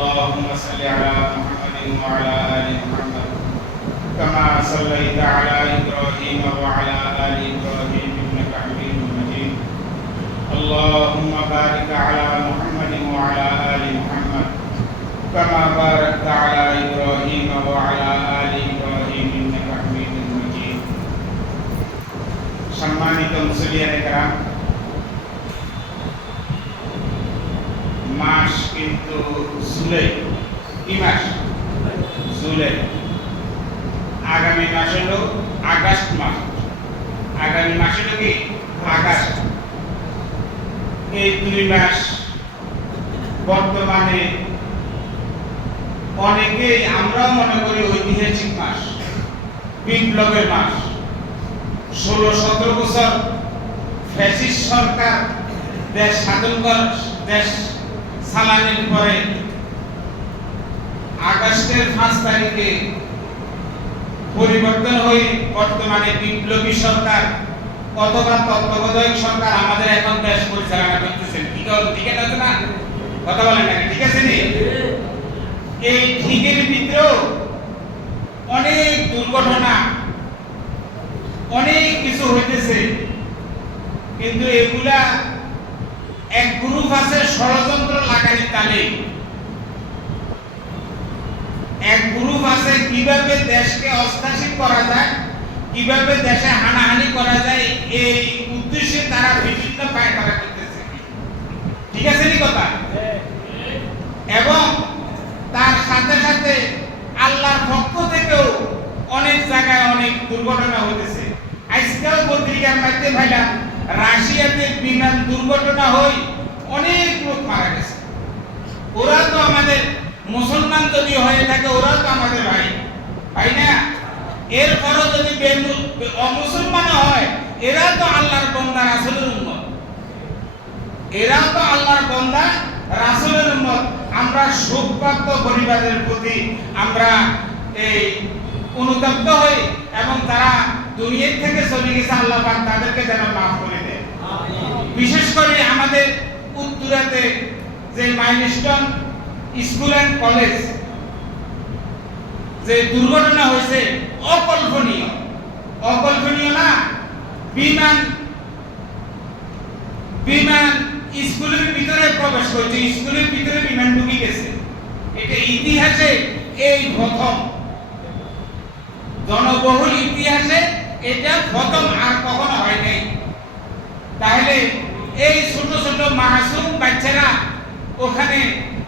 اللهم صل على محمد وعلى ال محمد كما صليت على ابراهيم وعلى ال ابراهيم انك حميد مجيد اللهم بارك على محمد وعلى ال محمد كما باركت على ابراهيم وعلى ال ابراهيم انك حميد مجيد সম্মানিত মুসলিয়ানে کرام মাস কিন্তু জুলাই। কি মাস? জুলাই। আগামী মাস হলো আগস্ট মাস। আগামী মাস হলো কি? আগস্ট। এই দুই মাস বর্তমানে অনেকেই, আমরাও মনে করি ঐতিহাসিক মাস, বিপ্লবের মাস। ষোলো, সতেরো বছর ফ্যাসিস্ট সরকার দেশ স্বাধীন দেশ চালানোর পরে আগস্টের পাঁচ তারিখে পরিবর্তন হয়ে বর্তমানে বিপ্লবী সরকার অথবা তত্ত্বাবধায়ক সরকার আমাদের এখন দেশ পরিচালনা করতেছেন। আছে ঠিক আছে না? কথা বলেন নাকি ঠিক আছে নি? এই ঠিকের ভিতরেও অনেক দুর্ঘটনা, অনেক কিছু হইতেছে। কিন্তু এগুলা এক গ্রুপ আছে, ষড়যন্ত্র লাগানি তালে এক গ্রুপ আছে, কীভাবে দেশকে অস্থাশীল করা যায়, কীভাবে দেশে হানাহানি করা যায়, এই উদ্দেশ্যে তারা বিভিন্ন পায়তারা করতেছে। ঠিক আছে নি কথা? এবং তার সাথে সাথে আল্লাহর পক্ষ থেকেও অনেক জায়গায় অনেক দুর্ঘটনা হতেছে আজকাল পত্রিকার মধ্যে ভাইলাম রাশিয়াতে বিমান দুর্ঘটনা হই অনেক লোক মারা গেছে। ওরা তো আমাদের মুসলমান যদি হয়ে থাকে, ওরা তো আমাদের ভাই। ভাই না? এরপরও যদি অমুসলমান হয়, এরা তো আল্লাহর বন্দা, রাসূলের উম্মত। এরা তো আল্লাহর বন্দা, রাসূলের উম্মত। আমরা শোকপ্রাপ্ত পরিবারের প্রতি আমরা এই অনুতপ্ত হই এবং তারা দুনিয়া থেকে চলে গেছে, আল্লাহ তাদেরকে যেন মাফ করে বিশেষ করে আমাদের উত্তরাতে যে মাইলস্টোন স্কুল অ্যান্ড কলেজ, যে দুর্ঘটনা হয়েছে, অকল্পনীয়। অকল্পনীয় না, বিমান বিমান স্কুলের ভিতরে প্রবেশ করেছে, স্কুলের ভিতরে বিমান ঢুকে গেছে। এটা ইতিহাসে এই প্রথম। জনবহুল ইতিহাসে এটা প্রথম আর কখনো হয় নাই। তাহলে এই ছোট ছোট মাসুম বাচ্চারা ওখানে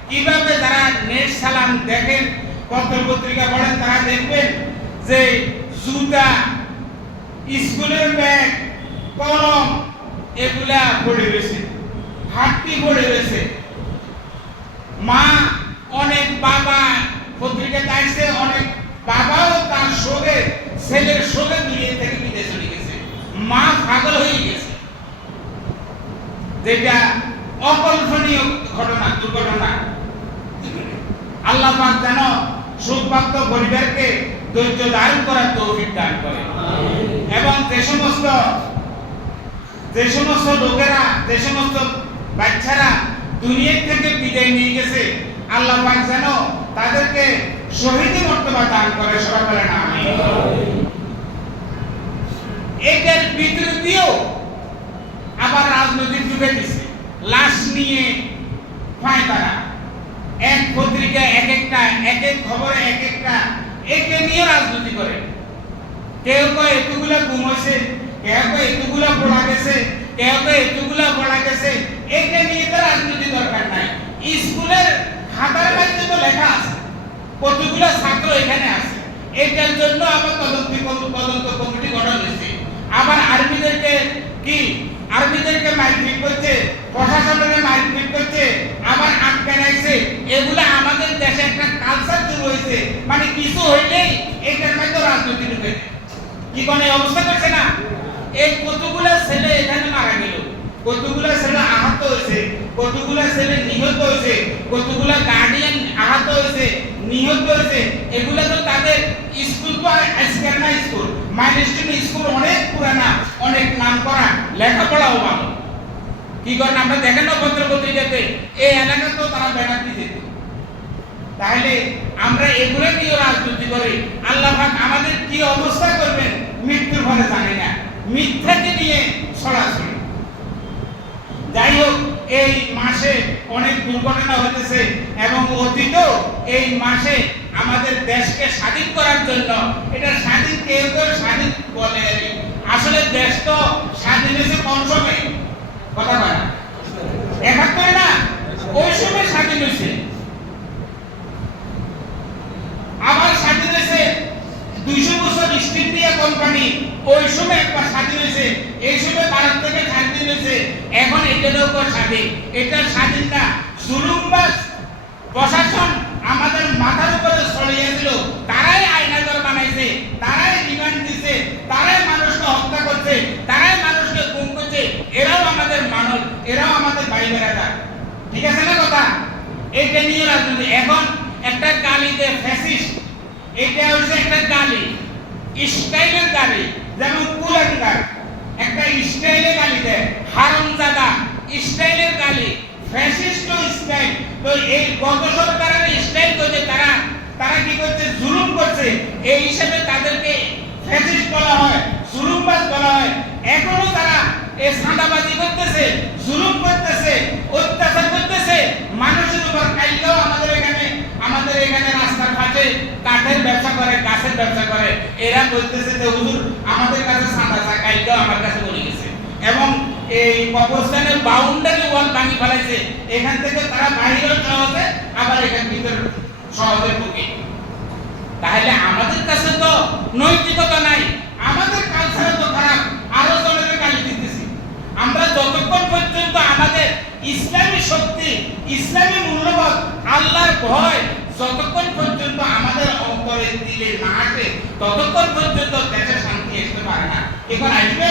কীভাবে তারা নেট সালাম দেখেন, পত্র পত্রিকা পড়েন, তারা দেখবেন যে জুতা, স্কুলের ব্যাগ, কলম, এগুলা পড়ে রয়েছে হাটটি পড়ে রয়েছে। মা অনেক বাবা পত্রিকা চাইছে, অনেক বাবাও তার শোকে, ছেলের শোকে দুনিয়া থেকে বিদেশ চলে গেছে। মা পাগল হয়ে গেছে। যেটা অকল্পনীয় ঘটনা দুর্ঘটনা। আল্লাহ পাক যেন সুখপ্রাপ্ত পরিবারকে ধৈর্য ধারণ করার তৌফিক দান করে। এবং যে সমস্ত যে সমস্ত লোকেরা যে সমস্ত বাচ্চারা দুনিয়া থেকে বিদায় নিয়ে গেছে আল্লাহ পাক যেন তাদেরকে শহীদ মর্তবা দান করে বলেন আমিন। এটার ভিতরে দিয়েও আবার রাজনৈতিক যুগে দিছে। লাশ নিয়ে পায় তারা। এক পত্রিকা, এক একটা, এক এক খবরে এক একটা, একে নিয়ে রাজনীতি করে। কেউ কয়, এতগুলা গুম হয়েছে কেউ কয়, এতগুলা পড়া গেছে। কেউ কয়, এতগুলা পড়া গেছে। একে নিয়ে তো রাজনীতি দরকার নাই। স্কুলের খাতার মধ্যে তো লেখা আছে। কতগুলা ছাত্র এখানে আছে। এটার জন্য আবার তদন্ত তদন্ত কমিটি গঠন হয়েছে। আবার আর্মিদেরকে কি আর্মিদেরকে মারপিট করছে, প্রশাসনকে মারপিট করছে, আবার আটকে রাখছে এগুলা আমাদের দেশে একটা কালচার শুরু হয়েছে। মানে কিছু হইলেই এটার মধ্যে রাজনীতি ঢুকে কি কোনো অবস্থা করছে না? এই কতগুলা ছেলে এখানে মারা গেল? কতগুলা ছেলে আহত হয়েছে, কতগুলা ছেলে নিহত হয়েছে, কতগুলা গার্ডিয়ান আহত হয়েছে, নিহত হয়েছে, এগুলা তো তাদের স্কুল তো আজকের না স্কুল মাইনস্টিন স্কুল অনেক পুরানা, অনেক নাম করা লেখাপড়াও ভালো। কি করেন আমরা দেখেন না পত্র পত্রিকাতে এই এলাকা তো তারা বেড়াতে যেত। তাহলে আমরা এগুলো কি রাজনীতি করি। আল্লাহ পাক আমাদের কি অবস্থা করবেন, মৃত্যুর ফলে জানি না। মিথ্যাকে নিয়ে সরাসরি। মাসে অনেক দুর্ঘটনা হতেছে এবং অতীতেও এই মাসে আমাদের দেশকে স্বাধীন করার জন্য, এটা স্বাধীন কেউ কেউ স্বাধীন বলে। আসলে দেশ তো স্বাধীন হয়েছে কোন সময়? কথা বলে একাত্তরে না, ওই সময় স্বাধীন হয়েছে। আবার স্বাধীন হয়েছে দুইশো বছর ইস্ট কোম্পানি, ওই সময় একবার স্বাধীন হয়েছে, এই সময় ভারত থেকে স্বাধীন হয়েছে, এখন এটার উপর স্বাধীন। এটা স্বাধীন না প্রশাসন আমাদের মাথার উপরে ছড়িয়েছিল তারাই আইনাগর বানাইছে, তারাই রিমান্ড দিছে, তারাই মানুষকে হত্যা করছে, তারাই মানুষকে গুম করছে। এরাও আমাদের মানুষ এরাও আমাদের ভাই বেড়াটা ঠিক আছে না কথা? এইটা নিয়ে রাজনীতি। এখন একটা গালিতে ফ্যাসিস্ট এটা হচ্ছে একটা গালি স্টাইলের গালি যেমন কুলাঙ্গার। একটা স্টাইলে গালি দেয়। হারামজাদা। স্টাইলের গালি ফ্যাসিস্ট স্টাইল। তো এই গত সরকারের স্টাইল করছে, তারা তারা কি করছে? জুলুম করছে। এই হিসাবে তাদেরকে ফ্যাসিস্ট বলা হয়, জুলুমবাজ বলা হয়। এখনও তারা এই সাদাবাজি করতেছে। জুলুম করতেছে অত্যাচার করতেছে মানুষের উপর কাইলেও আমাদের এখানে আমাদের এখানে রাস্তার পাশে কাঠের ব্যবসা করে গাছের ব্যবসা করে, এরা বলতেছে যে, হুজুর, আমাদের কাছে সাদা চা কাইলেও আমার কাছে বলে গেছে। এবং এই কবরস্থানের বাউন্ডারি ওয়াল ভাঙি ফেলাইছে। এখান থেকে তারা বাইরেও সহজে আবার এখান ভিতর সহজে ঢুকে। তাহলে আমাদের কাছে তো নৈতিকতা নাই, আমাদের কালচার তো খারাপ, আরও জনের গালি দিতেছি। আমরা যতক্ষণ পর্যন্ত আমাদের ইসলামী শক্তি, ইসলামী মূল্যবোধ, আল্লাহর ভয় যতক্ষণ পর্যন্ত আমাদের অন্তরে দিলে না আসে, ততক্ষণ পর্যন্ত দেশে শান্তি আসতে পারে না। এখন আসবে?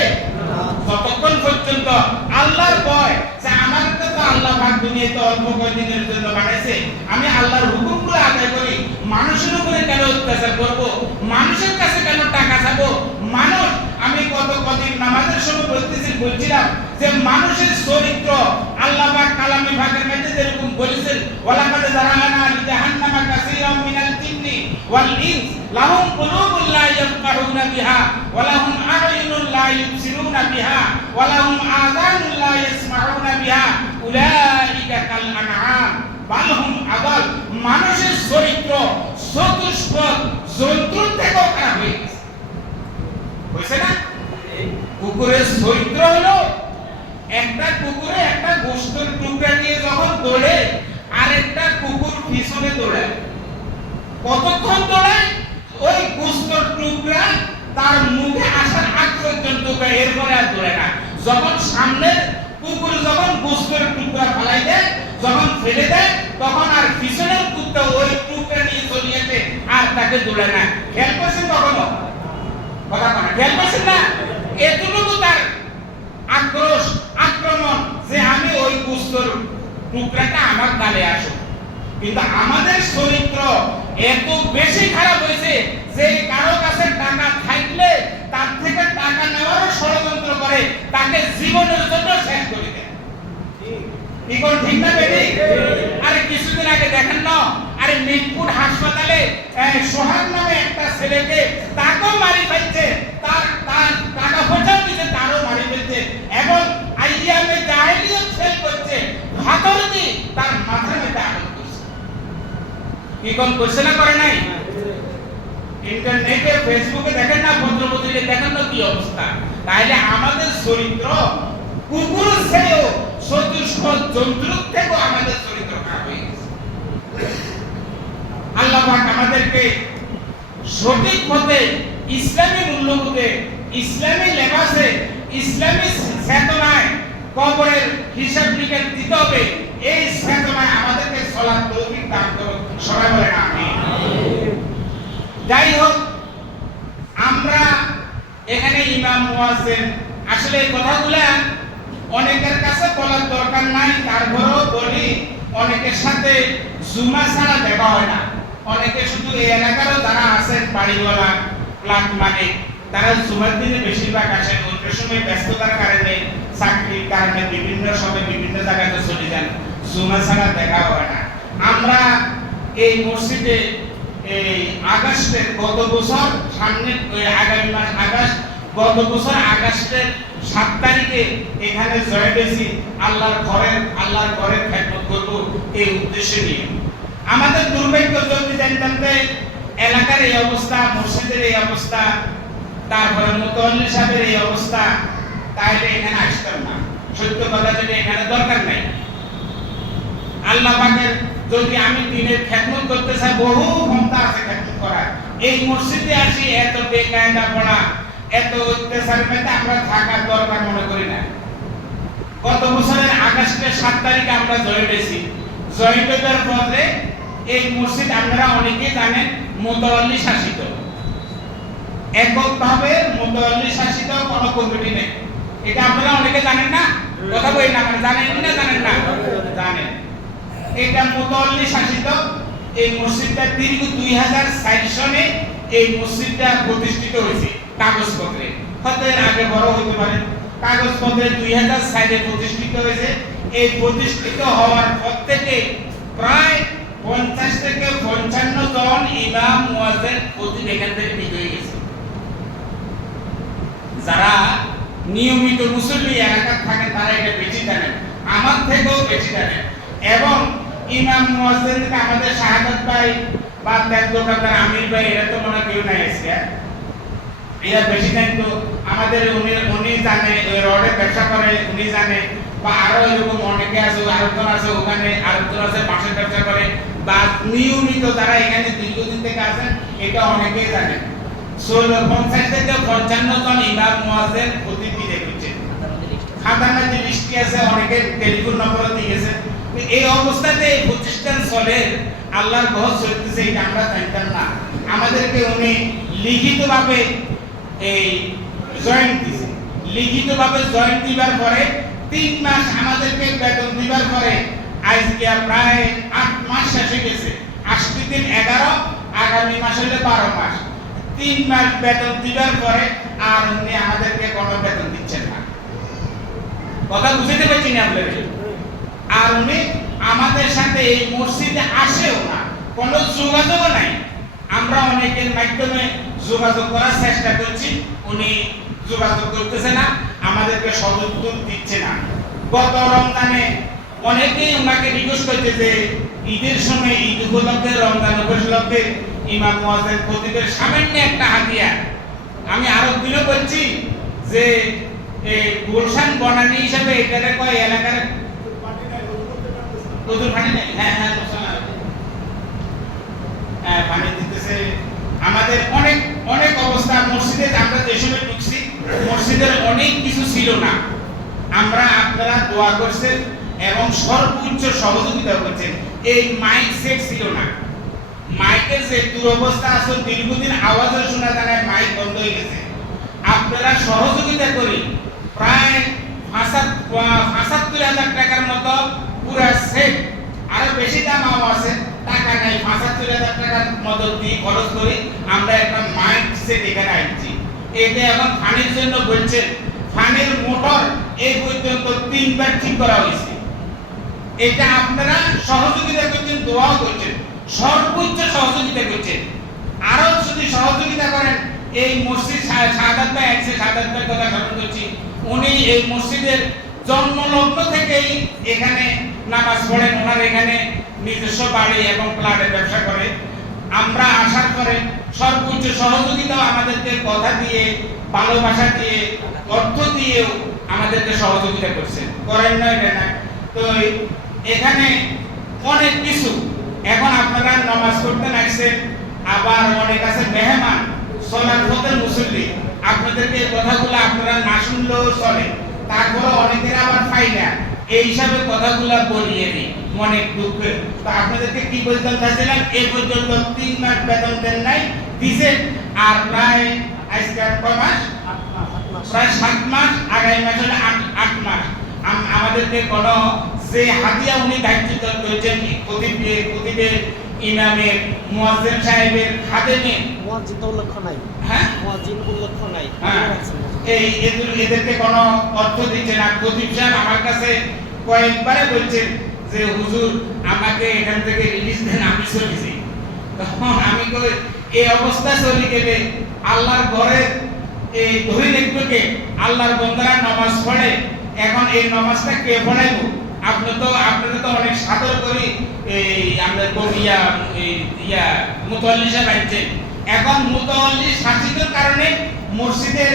যতক্ষণ পর্যন্ত আল্লাহর ভয়, যে আমার তো আল্লাহ পাক দুনিয়াতে অল্প কয়েকদিনের জন্য বানাইছে, আমি আল্লাহর হুকুমগুলো আদায় করি, মানুষের উপরে কেন অত্যাচার করব? মানুষের কাছে কেন টাকা চাবো? মানুষ, আমি কত কদিন নামাজের সময় বলতেছি, বলছিলাম যে মানুষের চরিত্র আল্লাহ পাক কালামে ভাগের মধ্যে যেরকম বলেছেন, ওয়ালাকাদ জারানা লিজাহান্নামা কাসীরাম মিনাল জিন্নি ওয়াল ইনস, লাহুম কুলুবুন লা ইয়াফকাহুনা বিহা ওয়া লাহুম লা ইউবসিরুনা বিহা ওয়া লাহুম লা ইয়াসমাউনা বিহা, উলাইকা কাল আনআম। বাল হুম আদাল মানুষের চরিত্র চতুষ্পদ, জন্তুর থেকেও খারাপ হয়ে গেছে। হয়েছে না? কুকুরের চরিত্র হলো, একটা কুকুরে গোস্তের টুকরা নিয়ে যখন দৌড়ে, আরেকটা কুকুর পিছনে দৌড়ায়। কতক্ষণ দৌড়ায়? ওই গোস্তের টুকরা তার মুখে আসার আগ পর্যন্ত এরপরে আর দৌড়ে না। যখন সামনে কুকুর যখন গোস্তের টুকরা ফেলাই দেয়, যখন ফেলে দেয়, তখন আর পিছনের কুকুরটা ওই টুকরা নিয়ে চলে আসে আর তাকে দৌড়ে না। খেয়াল করছেন কখনো? কথা কথা খেয়াল করছেন না? এতটুকু তার আক্রোশ, আক্রমণ যে আমি ওই কুস্তর টুকরাটা আমার গালে আসো। কিন্তু আমাদের চরিত্র এত বেশি খারাপ হয়েছে যে কারও কাছে টাকা থাকলে তার থেকে টাকা নেওয়ারও ষড়যন্ত্র করে, তাকে জীবনের জন্য শেষ করে দেয়। ঠিক না বেটি? আরে কিছুদিন আগে দেখেন না? আরে মিরপুর হাসপাতালে সোহাগ নামে একটা ছেলেকে তাকেও মারি ফেলছে। তার তার টাকা পয়সাও দিতে তারও মারি ফেলছে এবং আইয়ামে জাহেলিয়ত ফেল ভাতরদি তার মাথার মধ্যে আঘাত করছে। কি কোন করছে করে নাই? ইন্টারনেটে, ফেসবুকে দেখেন না পত্রপত্রিকে দেখেন না কি অবস্থা? তাহলে আমাদের চরিত্র, কুকুর চেয়েও চতুষ্প জন্তুর থেকেও আমাদের চরিত্র খারাপ হয়ে গেছে। আল্লাহ আমাদেরকে সঠিক পথে ইসলামী মূল্যবোধে, ইসলামী লেবাসে, ইসলামী চেতনায় কবরের হিসাব নিকাশ দিতে হবে। এই চেতনায় আমাদেরকে চলার তৌফিক দান করুন। সবাই বলেন আমিন। যাই হোক, আমরা এখানে ইমাম মুয়াজ্জিন। আসলে এই কথাগুলা অনেকের কাছে বলার দরকার নাই। তারপরেও বলি, অনেকের সাথে জুমা ছাড়া দেখা হয় না। অনেকে শুধু এই এলাকারও যারা আছেন, বাড়িওয়ালা প্লাট মালিক, তারা জুমার দিনে বেশিরভাগ আসেন। অন্য সময় ব্যস্ততার কারণে চাকরির কারণে বিভিন্ন সময় বিভিন্ন জায়গাতে চলে যান, জুমা ছাড়া দেখা হয় না। আমরা এই মসজিদে এই আগস্টের গত বছর সামনে আগামী মাস আগস্ট, গত বছর আগস্টের সাত তারিখে এখানে হয়েছি, আল্লাহর ঘরের আল্লাহর ঘরের খেদমত করব এই উদ্দেশ্য নিয়ে। আমাদের দুর্ভাগ্য যদি জানতাম যে এলাকার এই অবস্থা, মসজিদের এই অবস্থা, তারপরে মুতল্লি সাহেবের এই অবস্থা তাহলে এখানে আসতাম না। সত্য কথা যদি এখানে দরকার নাই। আল্লাহ পাকের যদি আমি দিনের খেদমত করতে চাই, বহু ক্ষমতা আছে খেদমত করার। এই মসজিদে আসি, এত বেকায়দা পড়া, এত অত্যাচারের মধ্যে আমরা থাকার দরকার মনে করি না। গত বছরের আগস্টের সাত তারিখে আমরা জয়েন্ট হয়েছি। জয়েন্ট হওয়ার পরে এই মসজিদ আপনারা অনেকেই জানেন মোতাল্লি শাসিত। এককভাবে মোতাল্লি শাসিত কোনো কমিটি নেই। এটা আপনারা অনেকে জানেন না? কথা বলি না মানে জানেন না জানেন না? জানেন। এটা মোতাল্লি শাসিত। এই মসজিদটা দীর্ঘ দুই হাজার ষাট সনে এই মসজিদটা প্রতিষ্ঠিত হয়েছে কাগজপত্রে। হয়তো এর আগে বড় হতে পারে। কাগজপত্রে দুই হাজার ষাটে প্রতিষ্ঠিত হয়েছে। এই প্রতিষ্ঠিত হওয়ার পর থেকে প্রায় পঞ্চাশ থেকে পঞ্চান্ন জন ইমাম, মুয়াজ্জিন প্রতি এখান থেকে বিদ হয়ে গেছে। যারা নিয়মিত মুসল্লি এলাকার থাকেন তারা এটা বেশি জানেন। আমার থেকেও বেশি জানেন। এবং ইমাম মুয়াজ্জিনকে আমাদের শাহাদাত ভাই বা তেল দোকানদার আমির ভাই, এরা তো মনে কেউ নাই এসে এরা বেশি তো, আমাদের উনি উনি জানে রডে ব্যবসা করে, উনি জানে। বা আরও এরকম অনেকে আছে, আরেকজন আছে ওখানে, আরেকজন আছে বাঁশের ব্যবসা করে। বা নিয়মিত যারা এখানে দীর্ঘদিন থেকে আছেন, এটা অনেকেই জানেন ষোলো, পঞ্চাশ থেকে পঞ্চান্ন জন ইমাম মুয়াজ্জিন দেখছেন খাতার মধ্যে লিস্টি আছে, অনেকে টেলিফোন নম্বরও দিয়েছে এই অবস্থাতে এই প্রতিষ্ঠান চলে, আল্লাহর ঘর চলতেছে, এটা আমরা জানতাম না। আমাদেরকে উনি লিখিতভাবে এই জয়েন্ট দিছে লিখিতভাবে জয়েন্ট দিবার পরে, তিন মাস আমাদেরকে বেতন দিবার পরে, আজকে প্রায় আট মাস শেষ গেছে। আশি দিন এগারো, আগামী মাস হলে বারো মাস। তিন মাস বেতন দিবার পরে আর উনি আমাদেরকে কোনো বেতন দিচ্ছেন না। কথা বুঝতে পারছি না আপনাদের আর উনি আমাদের সাথে এই মসজিদে আসেও না। কোনো যোগাযোগও নাই। আমরা অনেকের মাধ্যমে যোগাযোগ করার চেষ্টা করছি। উনি যোগাযোগ করতেছে না, আমাদেরকে সদুত্তর দিচ্ছে না। গত রমজানে অনেকেই ওনাকে রিকোয়েস্ট করছে যে ঈদের সময় ঈদ উপলক্ষে, রমজান উপলক্ষে ইমাম মুয়াজ্জিন খতিবের সামান্য একটা হাতিয়া আমি আরও দিনও বলছি যে এই গুলশান বনানী হিসাবে এটারে কয় এলাকার? ওদের পানি নেই। হ্যাঁ হ্যাঁ হ্যাঁ পানি দিতেছে। আমাদের অনেক অনেক অবস্থা। মসজিদে আমরা যে সময় ঢুকছি, মসজিদের অনেক কিছু ছিল না। আমরা আপনারা দোয়া করছেন এবং সর্বোচ্চ সহযোগিতা করছেন। এই মাইক সেট ছিল না। মাইকের যে দুরবস্থা আছে, দীর্ঘদিন আওয়াজও শোনা যায় মাইক বন্ধ হয়ে গেছে। আপনারা সহযোগিতা করি প্রায় পঁচাত্তর হাজার টাকার মতো পুরা সেট আরও বেশি দাম আছে, টাকা নাই। পঁচাত্তর হাজার টাকার মতো দিয়ে খরচ করি আমরা একটা মাইক সেট এখানে আনছি। এটা এখন ফানির জন্য বলছেন, ফানির মোটর এই পর্যন্ত তিনবার ঠিক করা হয়েছে। এটা আপনারা সহযোগিতা করছেন, দোয়াও করছেন। সর্বোচ্চ সহযোগিতা করছেন। আরও যদি সহযোগিতা করেন, এই মসজিদ সাদাত ভাই আছে সাদাত ভাই কথা স্মরণ করছি। উনি এই মসজিদের জন্মলগ্ন থেকেই এখানে নামাজ পড়েন। ওনার এখানে নিজস্ব বাড়ি এবং প্লাটের ব্যবসা করে। আমরা আসার পরে সর্বোচ্চ সহযোগিতাও আমাদেরকে কথা দিয়ে, ভালোবাসা দিয়ে, অর্থ দিয়েও আমাদেরকে সহযোগিতা করছেন। করেন না, এটা না। তো এখানে অনেক কিছু। এখন আপনারা নামাজ পড়তে আসছেন আবার অনেক আছে মেহমান সোনার পথের মুসল্লি। আপনাদেরকে এই কথাগুলো আপনারা না শুনলেও চলে। তারপরে অনেকের আবার না এই হিসাবে কথাগুলো বলিয়ে দিই, মনে দুঃখে। তো আপনাদেরকে কি বলতে চাইছিলাম এই পর্যন্ত তিন মাস বেতন দেন নাই, দিছেন। আর প্রায় আজকে কয় মাস? প্রায় সাত মাস, আগামী মাস হলে আট মাস। আমাদেরকে কোনো যে হাতিয়া উনি দায়িত্ব করেছেন প্রতিবে প্রতিবে ইমামের মুয়াজ্জিন সাহেবের খাদেমের মুয়াজ্জিন তো উল্লেখ নাই। হ্যাঁ? মুয়াজ্জিন উল্লেখ নাই। হ্যাঁ। এই এদের এদেরকে কোনো অর্থ দিচ্ছে না। প্রদীপ সাহেব আমার কাছে কয়েকবারে বলছেন যে হুজুর আমাকে এখান থেকে রিলিজ দেন আমি চলেছি তখন আমি কই এই অবস্থা চলে গেলে আল্লাহর ঘরে এই ধরিন একটুকে আল্লাহর বন্দারা নামাজ পড়ে। এখন এই নামাজটা কে পড়াইব? আপনি তো আপনারা তো অনেক সাদর করি এই আমরা কবিয়া ইয়া মুতল্লি সাহেব এখন মুতল্লি শাসিতের কারণে মসজিদের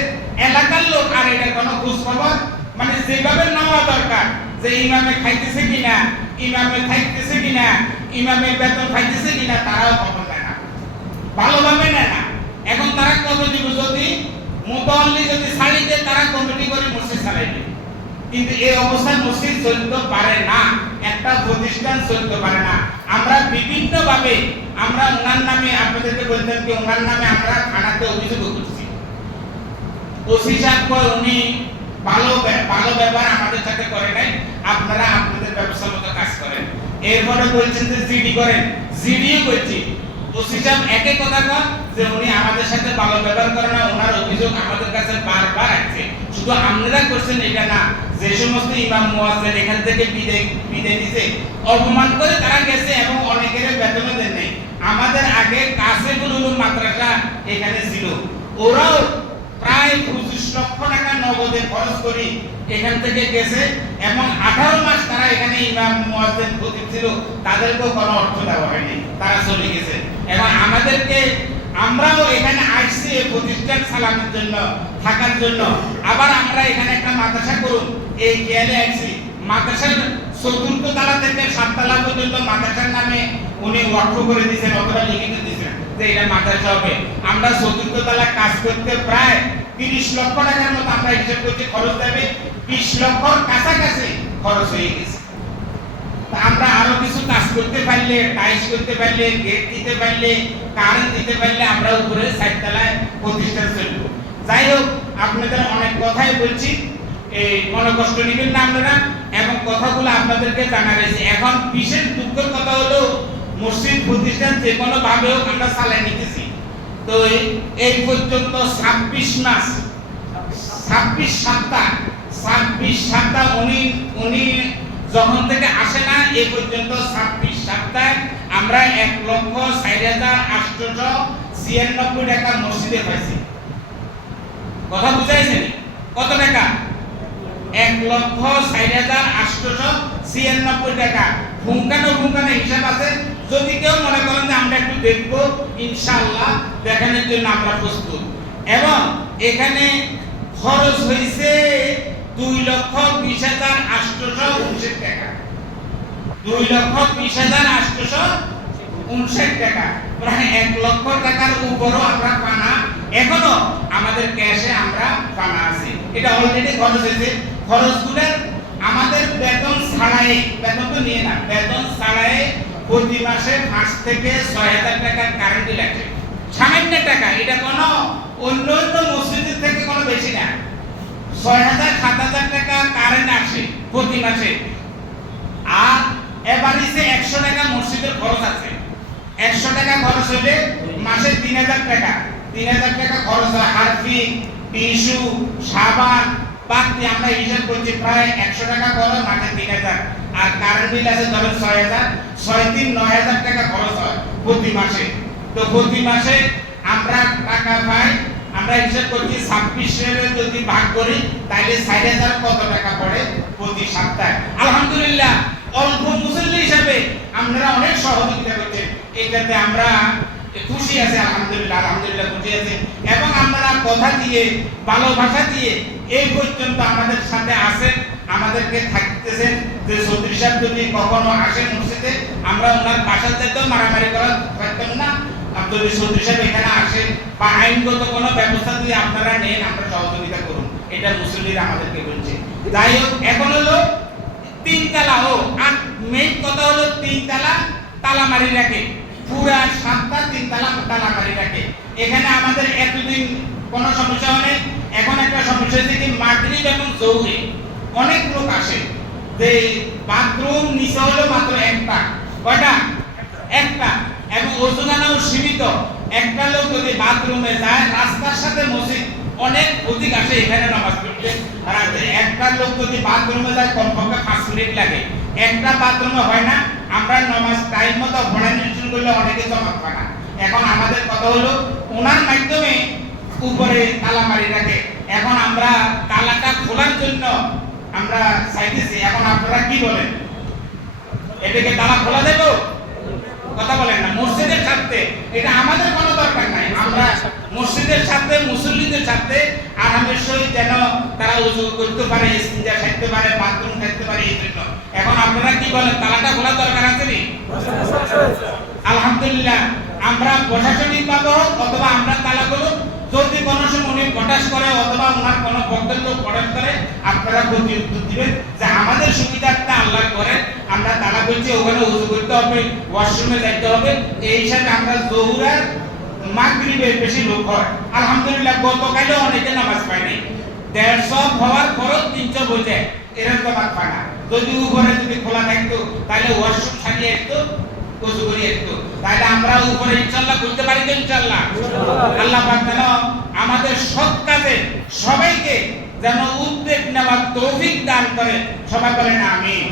এলাকার লোক আর এটা কোনো খোঁজ খবর মানে যেভাবে নেওয়া দরকার, যে ইমামে খাইতেছে কিনা, ইমামে খাইতেছে কিনা ইমামের বেতন খাইতেছে কিনা, তারাও খবর দেয় না। ভালোভাবে নেয় না। এখন তারা দিব যদি? মোতাল্লি যদি ছাড়ি দেয়, তারা কমিটি করে মসজিদ ছাড়াইবে কিন্তু এই অবস্থায় মসজিদ চলতে পারে না, একটা প্রতিষ্ঠান চলতে পারে না। আমরা বিভিন্ন ভাবে আমরা ওনার নামে আপনাদেরকে বলতেন কি ওনার নামে আমরা থানাতে অভিযোগ করছি। ওসি সাহেব উনি ভালো ভালো ব্যবহার আমাদের সাথে করে নাই, আপনারা আপনাদের ব্যবস্থা মতো কাজ করেন। এরপরে বলছেন যে জিডি করেন। জিডিও করছি ওসি সাহেব একে কথা কয় যে উনি আমাদের সাথে ভালো ব্যবহার করে না, ওনার অভিযোগ আমাদের কাছে বারবার আসছে। শুধু আপনারা করছেন এটা না, যে সমস্ত ইমাম মুয়াজ্জিন এখান থেকে বিদায় বিদায় দিছে অপমান করে তারা গেছে এবং অনেকের বেতনও দেন নাই। আমাদের আগে কাছে উলুম মাদ্রাসা এখানে ছিল। ওরাও প্রায় পঁচিশ লক্ষ টাকা নগদে খরচ করি এখান থেকে গেছে এবং আঠারো মাস তারা এখানে ইমাম মুয়াজ্জিন খতিব ছিল, তাদেরকেও কোনো অর্থ দেওয়া হয়নি। তারা চলে গেছে। এবং আমাদেরকে আমরাও এখানে আসছি এই প্রতিষ্ঠান চালানোর জন্য, থাকার জন্য। আবার আমরা এখানে একটা মাদ্রাসা করুন, এই খেয়ালে আসছি মাদ্রাসার চতুর্থ তালা থেকে সাততলা পর্যন্ত মাদ্রাসার নামে উনি ওয়াকফ করে দিয়েছেন, অথবা লিখিত দিয়েছেন যে এটা মাদ্রাসা হবে। আমরা চতুর্থ তলা কাজ করতে প্রায় তিরিশ লক্ষ টাকার মতো আমরা হিসাব করছি, খরচ দেবে বিশ লক্ষর কাছাকাছি খরচ হয়ে গেছে। আমরা আরও কিছু কাজ করতে পারলে টাইলস করতে পারলে গেট দিতে পারলে কারেন্ট দিতে পারলে আমরা উপরে সাততলায় প্রতিষ্ঠা চলবো যাই হোক, আপনাদের অনেক কথাই বলছি। এই মনে কষ্ট নেবেন না আপনারা। এবং কথাগুলো আপনাদেরকে জানা রয়েছে এখন বিশেষ দুঃখের কথা হলো, মসজিদ প্রতিষ্ঠান যে কোনো ভাবে হোক আমরা চালাই নিতেছি। তো এই পর্যন্ত ছাব্বিশ মাস, ছাব্বিশ সপ্তাহ ছাব্বিশ সপ্তাহ উনি উনি যখন থেকে আসে না, এ পর্যন্ত ছাব্বিশ সপ্তাহে আমরা এক লক্ষ ষাট হাজার আটশোশো ছিয়ানব্বই টাকা মসজিদে পাইছি। কথা বুঝাইছেন? কত টাকা? এক লক্ষ ষাট হাজার আটশোশো ছিয়ানব্বই টাকা। ভুঙ্কানো ভুঙ্কানো হিসাব আছে। যদি কেউ মনে করেন যে আমরা একটু দেখব, ইনশাআল্লাহ দেখানোর জন্য আমরা প্রস্তুত। এবং এখানে খরচ হয়েছে দুই লক্ষ বিশ হাজার আটশোশো উনষাট টাকা। দুই লক্ষ বিশ হাজার আটশোশো উনষাট টাকা। প্রায় এক লক্ষ টাকার উপরও আমরা পানা এখনও আমাদের ক্যাশে আমরা পানা আছে। এটা অলরেডি খরচ হয়েছে। খরচগুলোর আমাদের বেতন ছাড়াই, বেতন তো নিয়ে না, বেতন ছাড়াই প্রতি মাসে পাঁচ থেকে ছয় হাজার টাকার কারেন্ট লাগে সামান্য টাকা, এটা কোনো অন্য অন্য মসজিদের থেকে কোনো বেশি না। ছয় হাজার সাত হাজার টাকা কারেন্ট আসে, প্রতি মাসে। আর এবারে যে একশো টাকা মসজিদের খরচ আছে। একশো টাকা খরচ হলে মাসে তিন হাজার টাকা। তিন হাজার টাকা খরচ হয় হারফি, টিস্যু, সাবান, বাকি আমরা হিসাব করছি প্রায় একশো টাকা খরচ মাসে তিন হাজার আর কারেন্ট বিল আছে ধরেন ছয় হাজার ছয় তিন নয় হাজার টাকা খরচ হয় প্রতি মাসে। তো প্রতি মাসে আমরা টাকা পাই আমরা হিসাব করছি ছাব্বিশের যদি ভাগ করি তাহলে ষাট হাজার কত টাকা পড়ে প্রতি সপ্তাহে? আলহামদুলিল্লাহ, অল্প মুসল্লি হিসাবে আপনারা অনেক সহযোগিতা করছেন। এটাতে আমরা খুশি আছে, আলহামদুলিল্লাহ আলহামদুলিল্লাহ খুশি আছে। এবং আপনারা কথা দিয়ে ভালোবাসা দিয়ে এই পর্যন্ত আমাদের সাথে আছেন, আমাদেরকে থাকতেছেন। যে চৌধুরী সাহেব যদি কখনো আসেন মসজিদে, আমরা ওনার বাসার যেতেও মারামারি করা থাকতাম না। যদি চৌধুরী সাহেব এখানে আসে বা আইনগত কোনো ব্যবস্থা যদি আপনারা নেন, আমরা সহযোগিতা করুন। এটা মুসলিমরা আমাদেরকে বলছে। যাই হোক, এখন হলো তিন তালা ও আর মেইন কথা হলো তিন তালা তালা মারি রাখে। পুরা সাতটা তিন তালা তালা মারি রাখে। এখানে আমাদের এতদিন কোনো সমস্যা হয়নি। এখন একটা সমস্যা হয়েছে কি, মাগরিব এবং জৌরে অনেক লোক আসে। যে বাথরুম নিচে হলো মাত্র একটা, কয়টা? একটা। এবং ওজনানাও সীমিত। একটা লোক যদি বাথরুমে যায়, রাস্তার সাথে মসজিদ, অনেক অধিক আসে এখানে নামাজ পড়তে। আর একটা লোক যদি বাথরুমে যায়, কমপক্ষে পাঁচ মিনিট লাগে। একটা বাথরুমে হয় না, আমরা নামাজ টাইম মতো ভোড়া নির্বাচন করলে অনেকে জমা পায় না। এখন আমাদের কথা হলো ওনার মাধ্যমে উপরে তালা মারি রাখে এখন আমরা তালাটা খোলার জন্য আমরা চাইতেছি। এখন আপনারা কি বলেন? এটাকে তালা খোলা দেব? কথা বলেন না, মসজিদের স্বার্থে এটা আমাদের কোনো দরকার নাই। আমরা মসজিদের স্বার্থে মুসল্লিদের স্বার্থে আরামের সহিত যেন তারা উজু করতে পারে ইস্তিনজা খাইতে পারে, বাথরুম খাইতে পারে, এই জন্য। এখন আপনারা কি বলেন, তালাটা খোলা দরকার আছে নি? আলহামদুলিল্লাহ, আমরা প্রশাসনিক হোক অথবা আমরা তালা করুক যদি কোনো সময় উনি প্রকাশ করে অথবা ওনার কোনো বক্তব্য প্রকাশ করে, আপনারা প্রতি উত্তর দিবেন যে আমাদের সুবিধার্থে আল্লাহ করে আমরা তারা বলছি ওখানে উজু করতে হবে ওয়াশরুমে যাইতে হবে। এই হিসাবে আমরা জহুরার মাগরিবের বেশি লোক হয়। আলহামদুলিল্লাহ গতকালে অনেকে নামাজ পায়নি। দেড়শো হওয়ার পরও তিনশো বোঝে এরকম জমাত পায় না। যদি উপরে যদি খোলা থাকতো, তাহলে ওয়াশরুম ছাড়িয়ে একটু কচু করি একটু। তাহলে আমরা উপরে ইনশাল্লাহ করতে পারি তো ইনশাল্লাহ। আল্লাহ পাক যেন আমাদের সৎ কাজে সবাইকে যেন উদ্যোগ নেওয়ার তৌফিক দান করে। সবাই বলেন আমিন।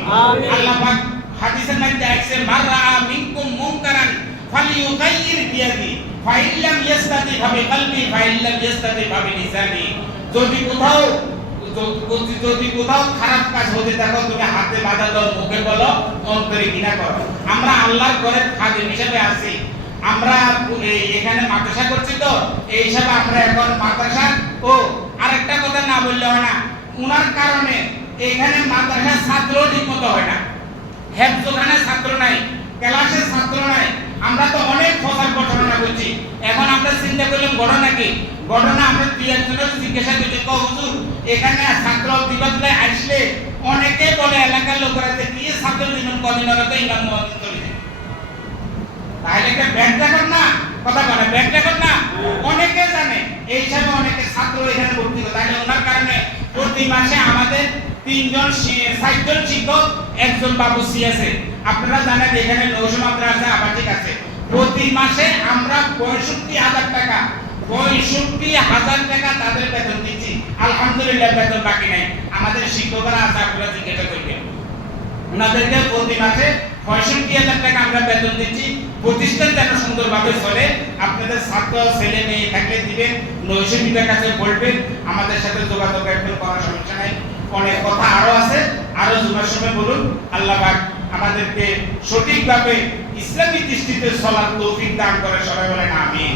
আল্লাহ পাক হাদিসের মধ্যে আছে মাররা মিনকুম মুনকারান ফালিয়ুগাইয়ির বিয়াদি ফাইল্লাম ইয়াস্তাতি ভাবে কলবি ফাইল্লাম ইয়াস্তাতি ভাবে লিসানি যদি কোথাও যদি কোথাও খারাপ কাজ হতে দেখো তুমি হাতে বাধা দাও মুখে বলো অন্তরে ঘৃণা করো। আমরা আল্লাহর ঘরের খাদিম হিসেবে আছি। আমরা এখানে মাদ্রাসা করছি তো, এই হিসাবে আমরা এখন মাদ্রাসা। ও, আরেকটা কথা না বললে হয় না। উনার কারণে এখানে মাদ্রাসার ছাত্র ঠিক মতো হয় না। হেফজোখানে ছাত্র নাই, ক্লাসের ছাত্র নাই। আমরা তো অনেক ফসল ঘটনা করছি এখন আমরা চিন্তা করলাম, ঘটনা কি? ঘটনা আমরা দুই একজনের জিজ্ঞাসা করছি কো হুজুর, এখানে ছাত্র দিবসলে আসলে অনেকে বলে এলাকার লোকেরা যে কি ছাত্র দিবেন কদিন আগে তো ইমাম মুয়াজ্জিন চলেছে তাহলে একটা ব্যাগ দেখেন না, কথা বলে, ব্যাগ দেখেন না। অনেকে জানে, এই হিসাবে অনেকে ছাত্র এখানে ভর্তি করে। তাহলে ওনার কারণে প্রতি মাসে আমাদের তিনজন ষাটজন শিক্ষক, একজন বাবুসি আছে। আপনারা জানেন এখানে নৌশ মাদ্রাসা আবাসিক আছে। প্রতি মাসে আমরা পঁয়ষট্টি হাজার টাকা পঁয়ষট্টি হাজার টাকা তাদের বেতন দিচ্ছি। আলহামদুলিল্লাহ বেতন বাকি নাই। আমাদের শিক্ষকরা আছে, আপনারা জিজ্ঞাসা ওনাদেরকে প্রতি মাসে পঁয়ষট্টি হাজার টাকা আমরা বেতন দিচ্ছি। প্রতিষ্ঠান যেন সুন্দরভাবে চলে, আপনাদের ছাত্র, ছেলে, মেয়ে থাকলে দিবেন কাছে বলবেন, আমাদের সাথে যোগাযোগ রাখবেন, কোনো সমস্যা নাই। অনেক কথা আরও আছে, আরও জুমার সময় বলুন। আল্লাহ আমাদেরকে সঠিকভাবে ইসলামী দৃষ্টিতে চলার তৌফিক দান করে, সবাই বলেন আমিন।